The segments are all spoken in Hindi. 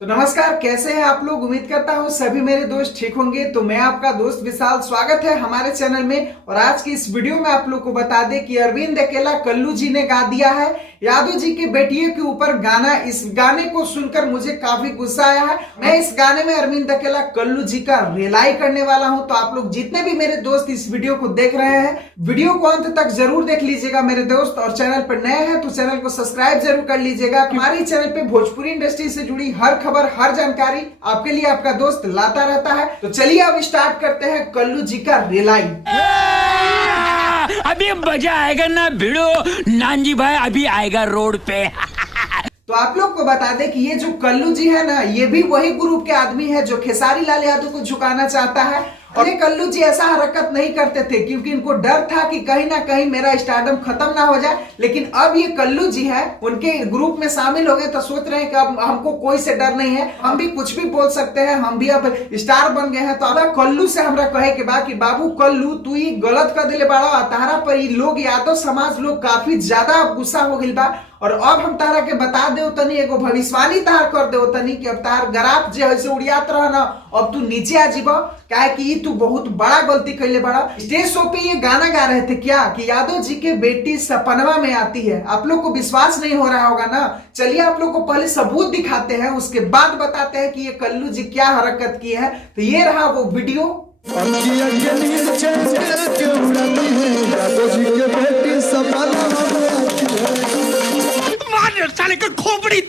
तो नमस्कार, कैसे हैं आप लोग। उम्मीद करता हूं सभी मेरे दोस्त ठीक होंगे। तो मैं आपका दोस्त विशाल, स्वागत है हमारे चैनल में। और आज की इस वीडियो में आप लोग को बता दें कि अरविंद अकेला कल्लू जी ने गा दिया है यादव जी के बेटियों के ऊपर गाना। इस गाने को सुनकर मुझे काफी गुस्सा आया है। मैं इस गाने में अरविंद अकेला कल्लू जी का रिलाई करने वाला हूं। तो आप लोग जितने भी मेरे दोस्त इस वीडियो को देख रहे हैं, वीडियो को अंत तक जरूर देख लीजिएगा मेरे दोस्त। और चैनल पर नए हैं तो चैनल को सब्सक्राइब जरूर कर लीजिएगा। हमारे चैनल पे भोजपुरी इंडस्ट्री से जुड़ी हर खबर, हर जानकारी आपके लिए आपका दोस्त लाता रहता है। तो चलिए अब स्टार्ट करते हैं कल्लू जी का रिलाई। अभी मजा आएगा ना भिड़ो, नानजी भाई अभी आएगा रोड पे। तो आप लोग को बता दें कि ये जो कल्लू जी है ना, ये भी वही ग्रुप के आदमी है जो खेसारी लाल यादव को झुकाना चाहता है। और ये कल्लू जी ऐसा हरकत नहीं करते थे क्योंकि इनको डर था कि कहीं ना कहीं मेरा स्टारडम खत्म ना हो जाए। लेकिन अब ये कल्लू जी है, उनके ग्रुप में शामिल हो गए तो सोच रहे हैं कि अब हमको कोई से डर नहीं है, हम भी कुछ भी बोल सकते हैं, हम भी अब स्टार बन गए हैं। तो अब कल्लू से हमरा कहे के बा कि बाबू कल्लू, तू ये गलत कर दिले बाड़ा। तारा पर ये लोग, यादव समाज लोग काफी ज्यादा गुस्सा हो गई बा। और अब हम तारा के बता दे तनी, एगो भविष्यवाणी तार कर दे तनी कि अब तार गराफ जे है से उड़ियात रहा ना, अब तू नीचे आ जीबा। क्या कि तू बहुत बड़ा गलती कैले बड़ा। स्टेज शो पे ये गाना गा रहे थे क्या कि यादव जी के बेटी सपनवा में आती है। आप लोग को विश्वास नहीं हो रहा होगा ना। चलिए आप लोग को पहले सबूत दिखाते हैं, उसके बाद बताते हैं कि ये कल्लू जी क्या हरकत की है। तो ये रहा वो वीडियो। साले का खोपड़ी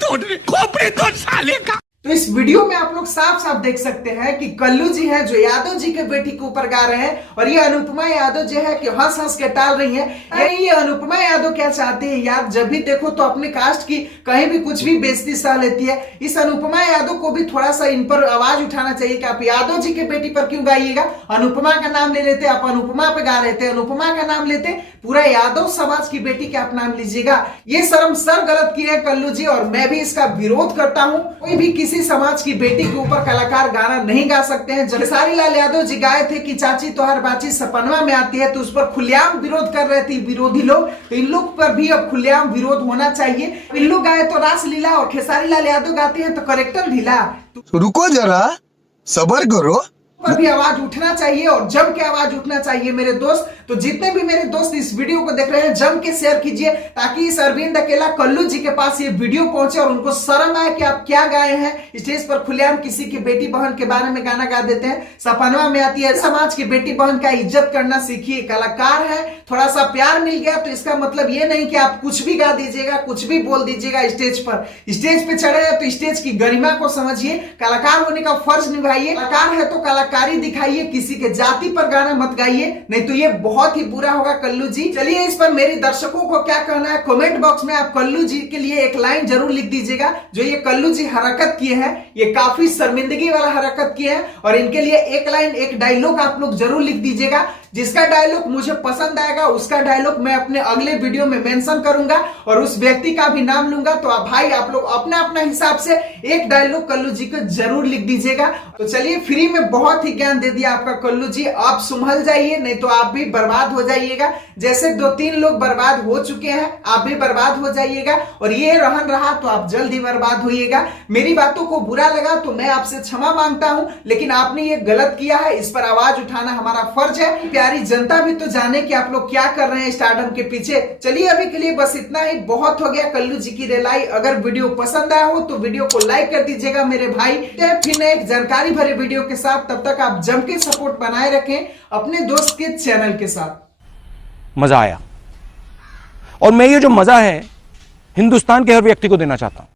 तोड़ साले का। तो इस वीडियो में आप लोग साफ साफ देख सकते हैं कि कल्लू जी हैं जो यादव जी के बेटी के ऊपर गा रहे हैं। और ये अनुपमा यादव जो है कि हंस हंस के टाल रही है। ये अनुपमा यादव क्या चाहती है यार, जब भी देखो तो अपने कास्ट की कहीं भी कुछ भी बेइज्जती सह लेती है। इस अनुपमा यादव को भी थोड़ा सा इन पर आवाज उठाना चाहिए कि आप यादव जी के बेटी पर क्यों गाइएगा। अनुपमा का नाम ले लेते, आप अनुपमा पे गा रहे थे, अनुपमा का नाम लेते, पूरा यादव समाज की बेटी के आप नाम लीजिएगा। ये शर्मसार गलत किया है कल्लू जी, और मैं भी इसका विरोध करता हूं। कोई भी किसी समाज की बेटी के ऊपर कलाकार गाना नहीं गा सकते हैं। खेसारी लाल यादव जी गाए थे कि चाची तोहर बाची सपनवा में आती है, तो उस पर खुलेआम विरोध कर रहे थे विरोधी लोग। तो इन लोग पर भी अब खुलेआम विरोध होना चाहिए। इन लोग गाए तो रासलीला और खेसारी लाल यादव गाते हैं तो करेक्टर ढीला। तो रुको जरा, सबर करो। पर भी आवाज उठना चाहिए और जम के आवाज उठना चाहिए मेरे दोस्त। तो जितने भी मेरे दोस्त इस वीडियो को देख रहे हैं, जम के शेयर कीजिए ताकि इस अरविंद अकेला कल्लू जी के पास ये वीडियो पहुंचे और उनको शर्म आए कि आप क्या गाए हैं। स्टेज पर खुलेआम किसी की बेटी बहन के बारे में गाना गा देते हैं, सपनवा में आती है। समाज की बेटी बहन का इज्जत करना सीखिए। कलाकार है, थोड़ा सा प्यार मिल गया तो इसका मतलब ये नहीं कि आप कुछ भी गा दीजिएगा, कुछ भी बोल दीजिएगा स्टेज पर। स्टेज पे चढ़े हैं तो स्टेज की गरिमा को समझिए, कलाकार होने का फर्ज निभाइए। कलाकार है तो कलाकारी दिखाइए, किसी के जाति पर गाना मत गाइए, नहीं तो ये बहुत ही बुरा होगा कल्लू जी। चलिए इस पर मेरे दर्शकों को क्या कहना है कमेंट बॉक्स में आप कल्लू जी के लिए एक लाइन जरूर लिख दीजिएगा। जो ये कल्लू जी हरकत किए हैं, ये काफी शर्मिंदगी वाला हरकत किए हैं। और इनके लिए एक लाइन, एक डायलॉग आप लोग जरूर लिख दीजिएगा। जिसका डायलॉग मुझे पसंद आएगा उसका डायलॉग मैं अपने अगले वीडियो में मेंशन करूंगा और उस व्यक्ति का भी नाम लूंगा। तो आप भाई आप लोग अपना अपना हिसाब से एक डायलॉग कल्लू जी को जरूर लिख दीजिएगा। तो चलिए, फ्री में बहुत ही ज्ञान दे दिया आपका कल्लू जी। आप संभल जाइए, नहीं तो आप भी बर्बाद हो जाइएगा। जैसे 2-3 लोग बर्बाद हो चुके हैं, आप भी बर्बाद हो जाइएगा। और ये रहन रहा तो आप जल्द ही बर्बाद होइएगा। मेरी बातों को बुरा लगा तो मैं आपसे क्षमा मांगता हूं, लेकिन आपने ये गलत किया है, इस पर आवाज उठाना हमारा फर्ज है। प्यारी जनता भी तो जाने कि आप लोग क्या कर रहे हैं स्टारडम के पीछे। चलिए अभी के लिए बस इतना ही, बहुत हो गया कल्लू जी की रिलाई। अगर वीडियो पसंद आया हो तो वीडियो को लाइक कर दीजिएगा मेरे भाई। फिर एक जानकारी भरे वीडियो के साथ, तब तक आप जम के सपोर्ट बनाए रखें अपने दोस्त के चैनल के साथ। मजा आया और मैं ये जो मजा है हिंदुस्तान के हर व्यक्ति को देना चाहता हूं।